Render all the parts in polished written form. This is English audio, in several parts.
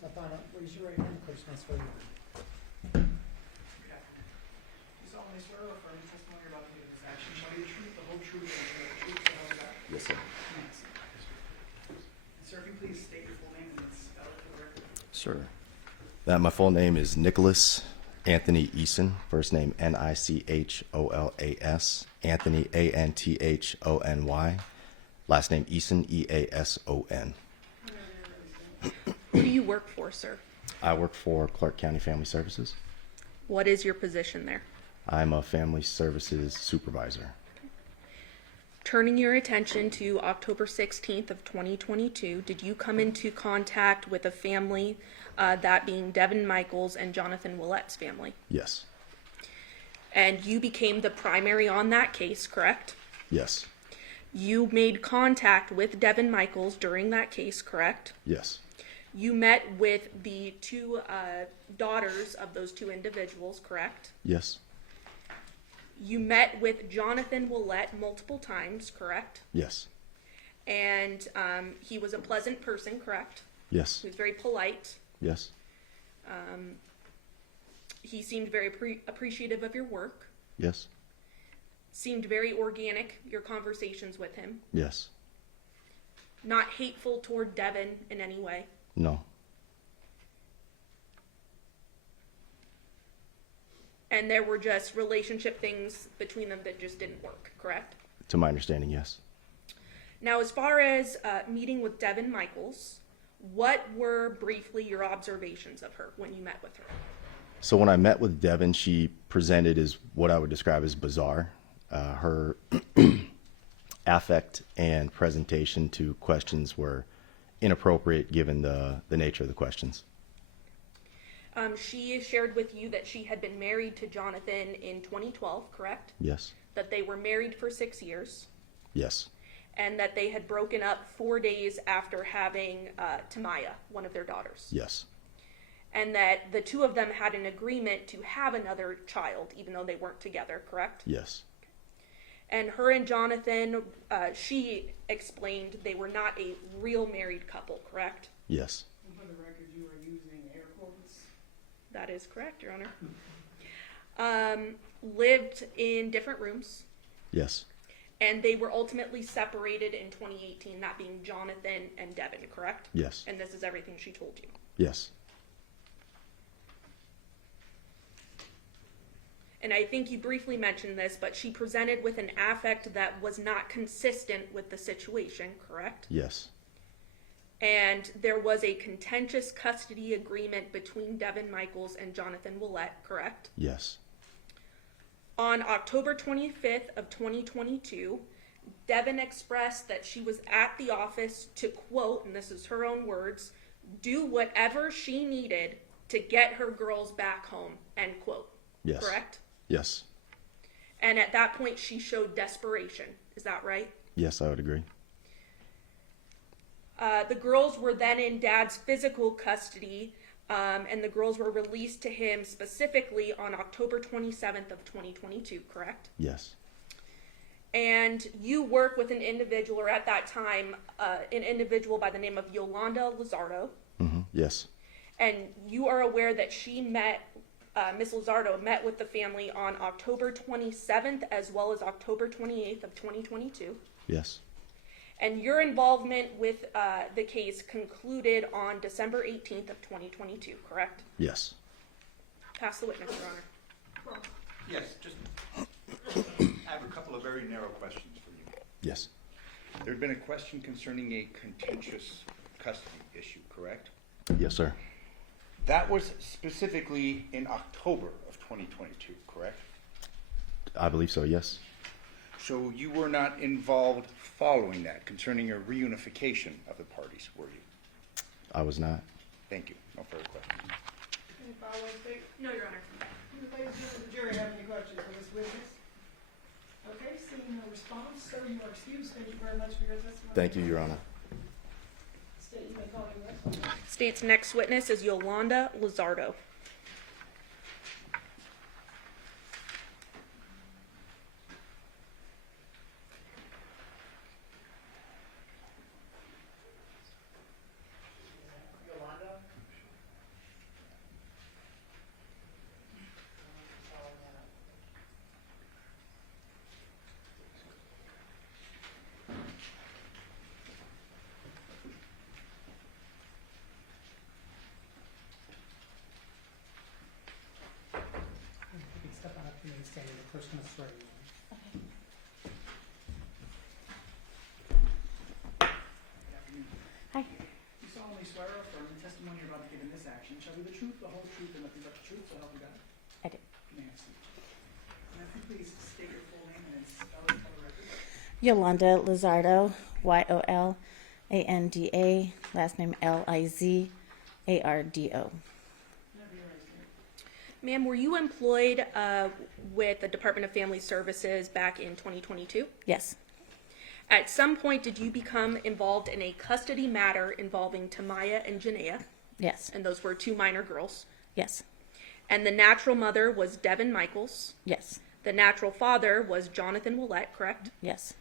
Step on up, raise your right hand, place next to you. Good afternoon. You solemnly swear or affirm the testimony you're about to give this action shall be the truth, the whole truth, and nothing but the truth, so help you God? Yes, sir. Yes. And sir, if you please state your full name and then spell it for the record. Sure. My full name is Nicholas Anthony Eason. First name Nicholas, Anthony Anthony. Last name Eason, Eason. Who do you work for, sir? I work for Clark County Family Services. What is your position there? I'm a family services supervisor. Turning your attention to October 16th of 2022, did you come into contact with a family, that being Devyn Michaels and Johnathan Willette's family? Yes. And you became the primary on that case, correct? Yes. You made contact with Devyn Michaels during that case, correct? Yes. You met with the two daughters of those two individuals, correct? Yes. You met with Johnathan Willette multiple times, correct? Yes. And he was a pleasant person, correct? Yes. He was very polite. Yes. He seemed very appreciative of your work. Yes. Seemed very organic, your conversations with him. Yes. Not hateful toward Devyn in any way. No. And there were just relationship things between them that just didn't work, correct? To my understanding, yes. Now, as far as meeting with Devyn Michaels, what were briefly your observations of her when you met with her? So when I met with Devyn, she presented as what I would describe as bizarre. Her affect and presentation to questions were inappropriate given the nature of the questions. She shared with you that she had been married to Johnathan in 2012, correct? Yes. That they were married for 6 years, Yes. and that they had broken up 4 days after having Tamaya, one of their daughters. Yes. And that the two of them had an agreement to have another child, even though they weren't together, correct? Yes. And her and Johnathan, she explained they were not a real married couple, correct? Yes. And for the record, you are using air quotes. That is correct, Your Honor. Lived in different rooms, Yes. and they were ultimately separated in 2018, that being Johnathan and Devyn, correct? Yes. And this is everything she told you. Yes. And I think you briefly mentioned this, but she presented with an affect that was not consistent with the situation, correct? Yes. And there was a contentious custody agreement between Devyn Michaels and Johnathan Willette, correct? Yes. On October 25th of 2022, Devyn expressed that she was at the office to, quote, and this is her own words, do whatever she needed to get her girls back home, end quote. Yes. Correct? Yes. And at that point, she showed desperation. Is that right? Yes, I would agree. The girls were then in Dad's physical custody, and the girls were released to him specifically on October 27th of 2022, correct? Yes. And you work with an individual, or at that time, an individual by the name of Yolanda Lizardo, Yes. and you are aware that she met, Ms. Lizardo met with the family on October 27th as well as October 28th of 2022. Yes. And your involvement with the case concluded on December 18th of 2022, correct? Yes. Pass the witness, Your Honor. Yes, just, I have a couple of very narrow questions for you. Yes. There had been a question concerning a contentious custody issue, correct? Yes, sir. That was specifically in October of 2022, correct? I believe so, yes. So you were not involved following that concerning a reunification of the parties, were you? I was not. Thank you. No further questions. Any following statement? No, Your Honor. Do the ladies and gentlemen of the jury have any questions for this witness? Okay, seeing no response, sir, you are excused. Thank you very much for your testimony. Thank you, Your Honor. State, you may call your next one. State's next witness is Yolanda Lizardo. just gonna swear you in. Good afternoon. Hi. You solemnly swear or affirm the testimony you're about to give in this action shall be the truth, the whole truth, and nothing but the truth, so help you God? I do. You may have a seat. And if you please state your full name and then spell it for the record. Yolanda Lizardo, Yolanda, last name Lizardo. Whenever you're ready, sir. Ma'am, were you employed with the Department of Family Services back in 2022? Yes, At some point, did you become involved in a custody matter involving Tamaya and Janaea? yes, And those were two minor girls. yes, And the natural mother was Devyn Michaels. yes, The natural father was Johnathan Willette, correct? yes,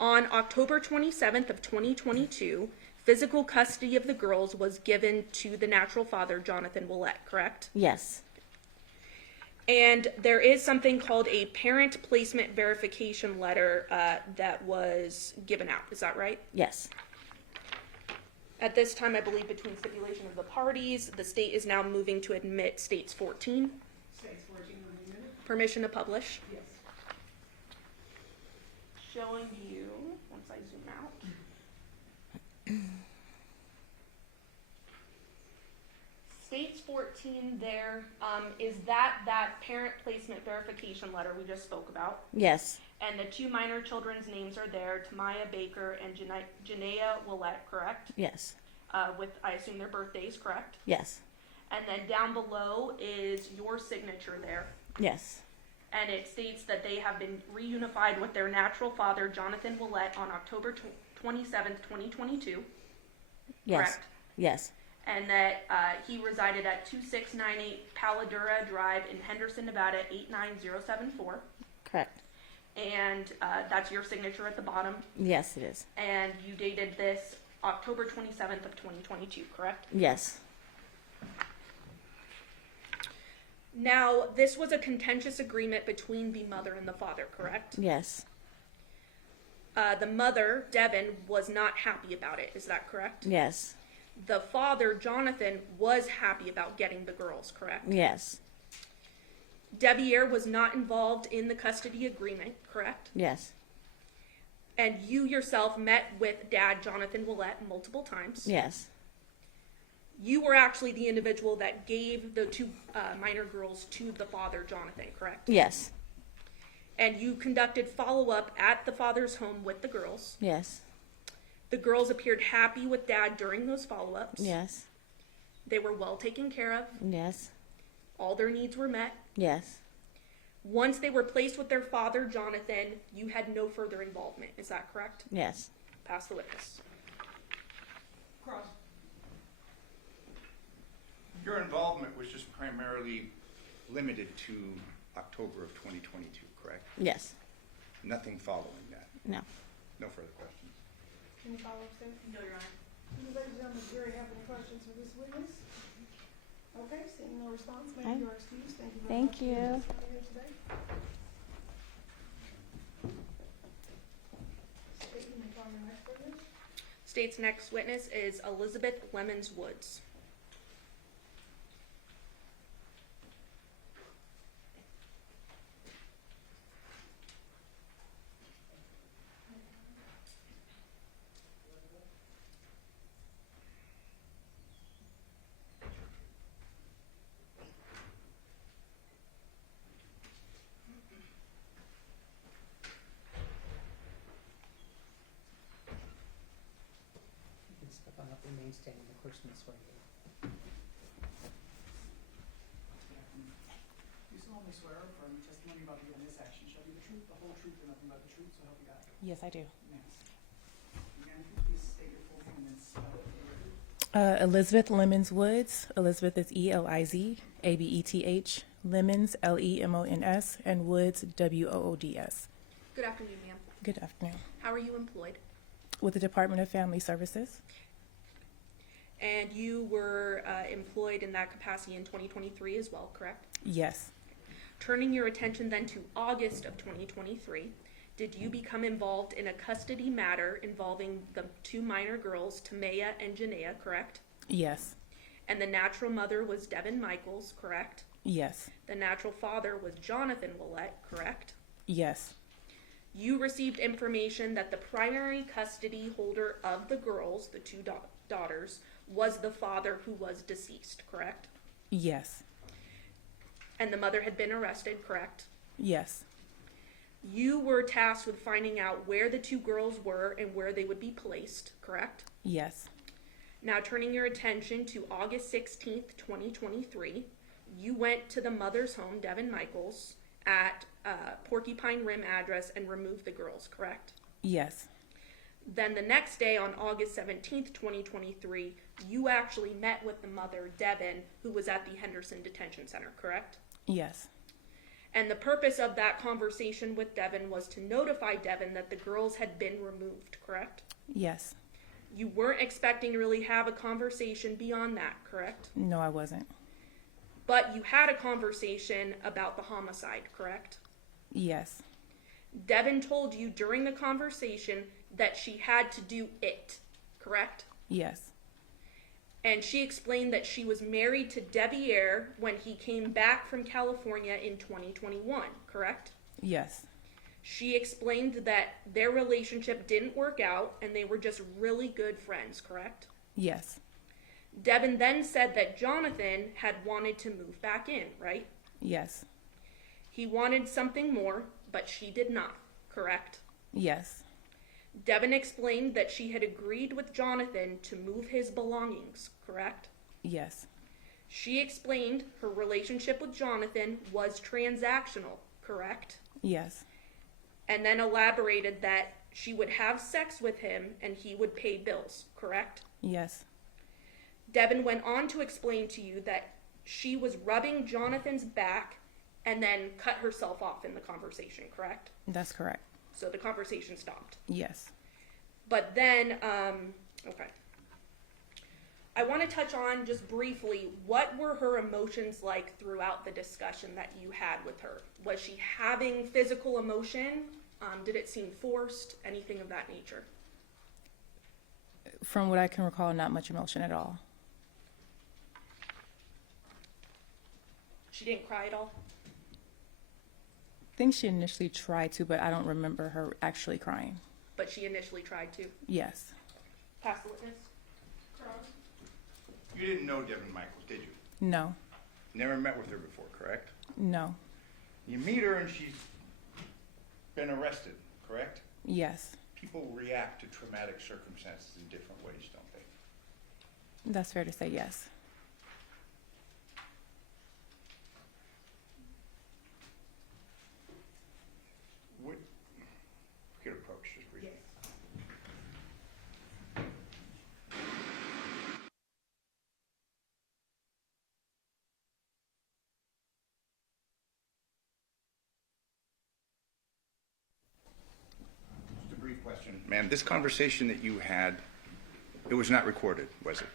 On October 27th of 2022, physical custody of the girls was given to the natural father, Johnathan Willette, correct? yes, And there is something called a parent placement verification letter that was given out. Is that right? yes, At this time, I believe between stipulation of the parties, the state is now moving to admit states 14. States 14 will be minute. Permission to publish. Yes. Showing you, once I zoom out. States 14 there, is that parent placement verification letter we just spoke about? yes, And the two minor children's names are there, Tamaya Baker and Janaea Willette, correct? yes, With, I assume, their birthdays, correct? yes, And then down below is your signature there. yes, And it states that they have been reunified with their natural father, Johnathan Willette, on October 27th, 2022. yes, Correct. yes, And that he resided at 2698 Paladura Drive in Henderson, Nevada, 89074. correct. And that's your signature at the bottom. Yes, it is. And you dated this October 27th of 2022, correct? Yes, Now, this was a contentious agreement between the mother and the father, correct? yes, The mother, Devyn, was not happy about it. Is that correct? yes, The father, Johnathan, was happy about getting the girls, correct? yes, Deviere was not involved in the custody agreement, correct? yes, And you yourself met with Dad, Johnathan Willette, multiple times. yes, You were actually the individual that gave the two minor girls to the father, Johnathan, correct? yes, And you conducted follow-up at the father's home with the girls. yes, The girls appeared happy with Dad during those follow-ups. yes, They were well taken care of. yes, All their needs were met. yes, Once they were placed with their father, Johnathan, you had no further involvement. Is that correct? yes, Pass the witness. Cross. Your involvement was just primarily limited to October of 2022, correct? yes, Nothing following that? no, No further questions? Any follow-up, sir? No, Your Honor. Do ladies and gentlemen of the jury have any questions for this witness? Okay, seeing no response, Hi. ma'am, you are excused. Thank you very Thank much for you. your testimony here today. State, you may call your next witness. State's next witness is Elizabeth Lemons Woods. You can step on up, remain standing, the clerk's gonna swear you in. Good afternoon. You solemnly swear or affirm the testimony you're about to give in this action shall be the truth, the whole truth, and nothing but the truth, so help you God? Yes, I do. Yes. Again, if you please state your full name and then spell it for the record. Elizabeth Lemons Woods. Elizabeth is Eliz, Abeth. Lemons, Lemons, and Woods, Woods. Good afternoon, ma'am. Good afternoon. How are you employed? With the Department of Family Services? And you were employed in that capacity in 2023 as well, correct? Yes. Turning your attention then to August of 2023, did you become involved in a custody matter involving the two minor girls, Tamaya and Janaea, correct? Yes. And the natural mother was Devyn Michaels, correct? Yes. The natural father was Johnathan Willette, correct? Yes. You received information that the primary custody holder of the girls, the two daughters, was the father who was deceased, correct? Yes. And the mother had been arrested, correct? Yes. You were tasked with finding out where the two girls were and where they would be placed, correct? Yes. Now turning your attention to August 16th, 2023, you went to the mother's home, Devyn Michaels, at Porcupine Rim address and removed the girls, correct? Yes. Then the next day on August 17th, 2023, you actually met with the mother, Devyn, who was at the Henderson Detention Center, correct? Yes. And the purpose of that conversation with Devyn was to notify Devyn that the girls had been removed, correct? Yes. You weren't expecting to really have a conversation beyond that, correct? No, I wasn't. But you had a conversation about the homicide, correct? Yes. Devyn told you during the conversation that she had to do it, correct? Yes. And she explained that she was married to Deviere when he came back from California in 2021, correct? Yes. She explained that their relationship didn't work out and they were just really good friends, correct? Yes. Devyn then said that Johnathan had wanted to move back in, right? Yes. He wanted something more, but she did not, correct? Yes. Devyn explained that she had agreed with Johnathan to move his belongings, correct? Yes. She explained her relationship with Johnathan was transactional, correct? Yes. And then elaborated that she would have sex with him and he would pay bills, correct? Yes. Devyn went on to explain to you that she was rubbing Johnathan's back and then cut herself off in the conversation, correct? That's correct. So the conversation stopped. Yes. But then, okay. I want to touch on just briefly, what were her emotions like throughout the discussion that you had with her? Was she having physical emotion? Did it seem forced? Anything of that nature? From what I can recall, not much emotion at all. She didn't cry at all? I think she initially tried to, but I don't remember her actually crying. But she initially tried to. Yes. Pass the witness. You didn't know Devyn Michaels, did you? No. Never met with her before, correct? No. You meet her and she's been arrested, correct? Yes. People react to traumatic circumstances in different ways, don't they? That's fair to say, yes. We could approach this briefly. Just a brief question. Ma'am, this conversation that you had, it was not recorded, was it?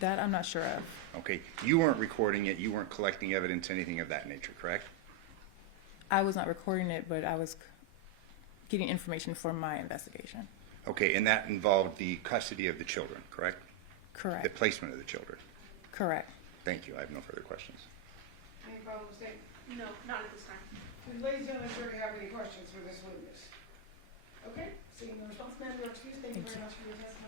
That I'm not sure of. Okay, you weren't recording it, you weren't collecting evidence, anything of that nature, correct? I was not recording it, but I was getting information for my investigation. Okay, and that involved the custody of the children, correct? The Correct. placement of the children. Correct. Thank you, I have no further questions. Any problems, Dave? No, not at this time. Ladies and gentlemen, do you have any questions for this witness? Okay, seeing no response, ma'am, you're excused. Thank you very much for your testimony.